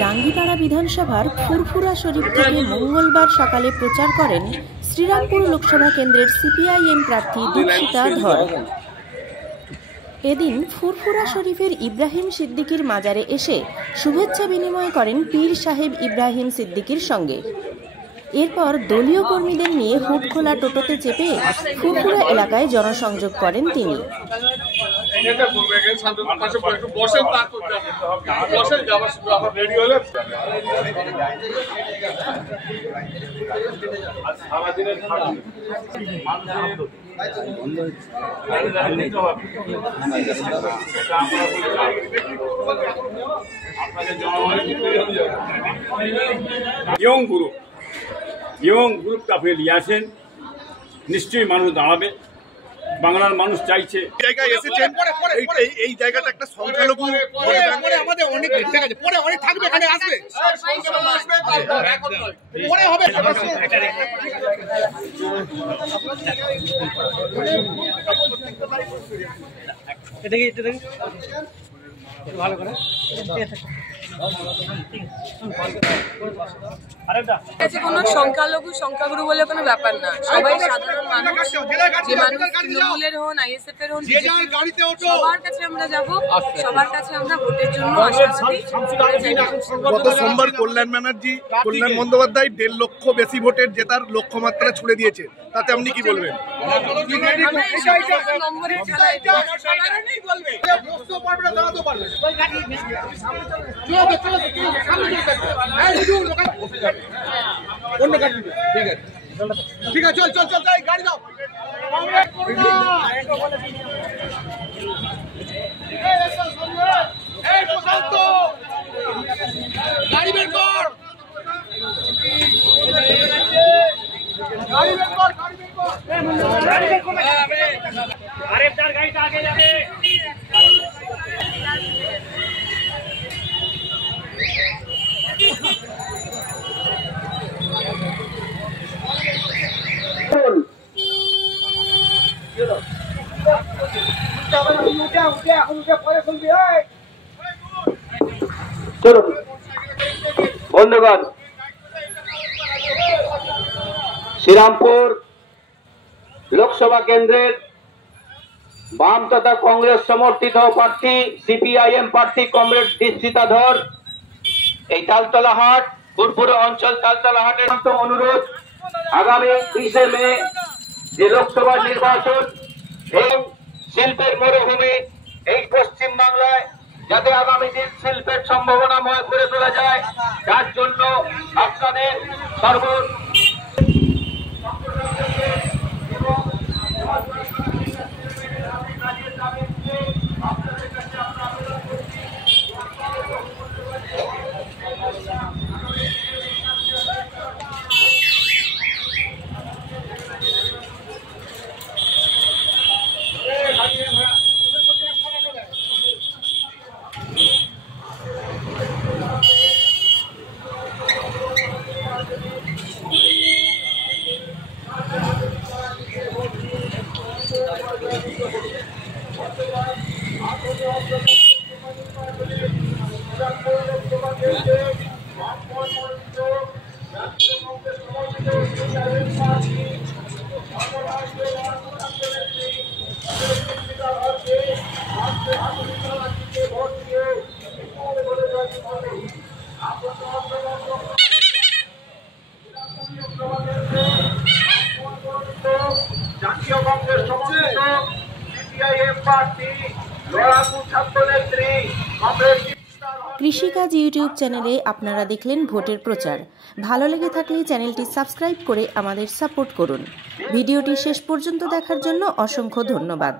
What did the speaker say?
জাঙ্গিপাড়া বিধানসভার ফুরফুরা শরীফ থেকে মঙ্গলবার সকালে প্রচার করেন শ্রীরামপুর লোকসভা কেন্দ্রের সিপিআইএম প্রার্থী দীক্ষিতা ধর। এদিন ফুরফুরা শরীফের ইব্রাহিম সিদ্দিকীর মাজারে এসে শুভেচ্ছা বিনিময় করেন পীর সাহেব ইব্রাহিম সিদ্দিকীর সঙ্গে। এরপর দলীয় কর্মীদের নিয়ে হুডখোলা টোটোতে চেপে ফুরফুরা এলাকায় জনসংযোগ করেন তিনি। ইয়ং গ্রুপটা আপনি নিয়ে আসেন, নিশ্চয়ই মানুষ দাঁড়াবে। বাংলার মানুষ চাইছে। জায়গায় এসেছেন, এই জায়গাটা একটা সংখ্যালঘু আমাদের অনেক পরে অনেক থাকবে, এখানে আসবে পরে হবে। ভালো করে কোনো সংখ্যাগুরু বলে কোনো ব্যাপার না, সবাই সাধারণ মানুষ, যে মানুষ তৃণমূলের হন, আইএসএফ এর হন, সবার কাছে আমরা যাব, সবার কাছে আমরা ভোটের জন্য আশাবাদী। গত সোমবার কল্যাণ বন্দ্যোপাধ্যায় 1.5 লক্ষ বেশি ভোটের জেতার লক্ষ্যমাত্রা ছুড়ে দিয়েছে, তাতে আপনি কি বলবেন? নম্বরের খেলায় ঠিক আছে, চল গাড়ি দাও। গাড়ি বের কর, আরে তার গাড়িটা আগে যাবে। বন্ধুগণ, শ্রীরামপুর লোকসভা কেন্দ্রের বাম তথা কংগ্রেস সমর্থিত প্রার্থী সিপিআইএম প্রার্থী কমরেড দীক্ষিতা ধর এই তালতলা হাট, ফুরফুরা অঞ্চল তালতলা হাটের অনুরোধ, আগামী 30 মে যে লোকসভা নির্বাচন এবং শিল্পের মরুভূমি এই পশ্চিম বাংলায় যাতে আগামী দিন শিল্পের সম্ভাবনাময় করে তোলা যায়, তার জন্য আপনাদের সর্ব জাতীয় কংগ্রেস সমর্থিত সিপিআইএম প্রার্থী লড়াকু ছাত্রনেত্রী কমরেড কৃষিকাজ ইউটিউব চ্যানেলে আপনারা দেখলেন ভোটের প্রচার। ভালো লেগে থাকলে চ্যানেলটি সাবস্ক্রাইব করে আমাদের সাপোর্ট করুন। ভিডিওটি শেষ পর্যন্ত দেখার জন্য অসংখ্য ধন্যবাদ।